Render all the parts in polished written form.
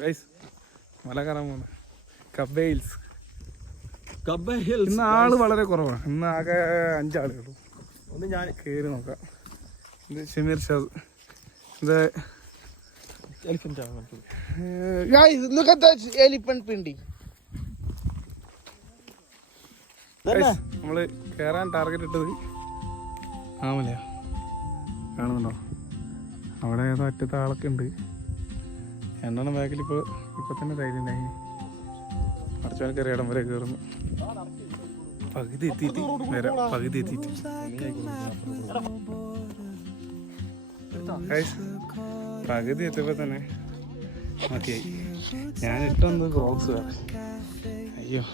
Guys മല കയറാൻ പോകുന്നു. കബ്ബെ ഹിൽസ്. ഇന്ന് ആള് വളരെ കുറവാണ്. ഇന്ന് ആകെ 5 ആളുകളൂ. ഒന്ന് ഞാൻ കയറി നോക്കാം. ഇത് ഷമീർ ഷാസ്. ഇത് നമ്മള് കയറാൻ ടാർഗറ്റ് ഇട്ടത് ആമലയാ. കാണുന്നുണ്ടോ? അവിടെ ഏതോ അറ്റത്തെ ആളൊക്കെ ഉണ്ട്. എണ്ണ ബാക്കിൽ ഇപ്പൊ തന്നെ ധൈര്യം ഉണ്ടായി. അടച്ചാൽ കയറിയ ഇടം വരെ കയറുന്നു. പകുതി എത്തിയിട്ട് വരാം. പകുതി എത്തിയിട്ട് പകുതി എത്തിയപ്പോ തന്നെ മതിയായി. ഞാൻ ഇട്ടൊന്ന് ക്രോക്സ് വേറെ. അയ്യോ,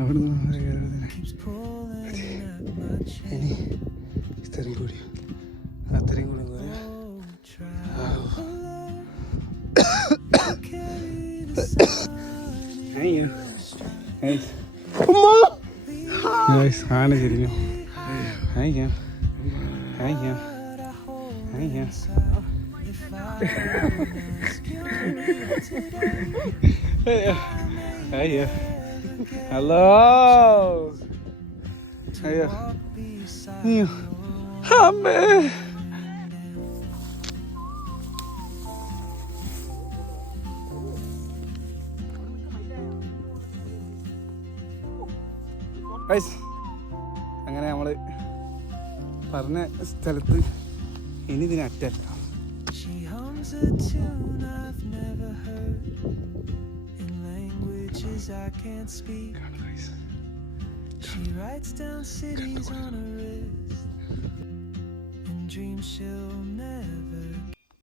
അവിടുന്ന് ഇനി ഇത്രയും കൂടി അത്രയും കൂടി പോയാ ആന ചെരിഞ്ഞു. അയ്യോ അയ്യോ അയ്യോ അയ്യോ. ഹലോ. അയ്യോ അയ്യോ അമ്മേ. അങ്ങനെ നമ്മള് പറഞ്ഞ സ്ഥലത്ത് ഇനി ഇതിന് അറ്റല്ല. I can't speak. She writes down cities on her wrist and dreams she'll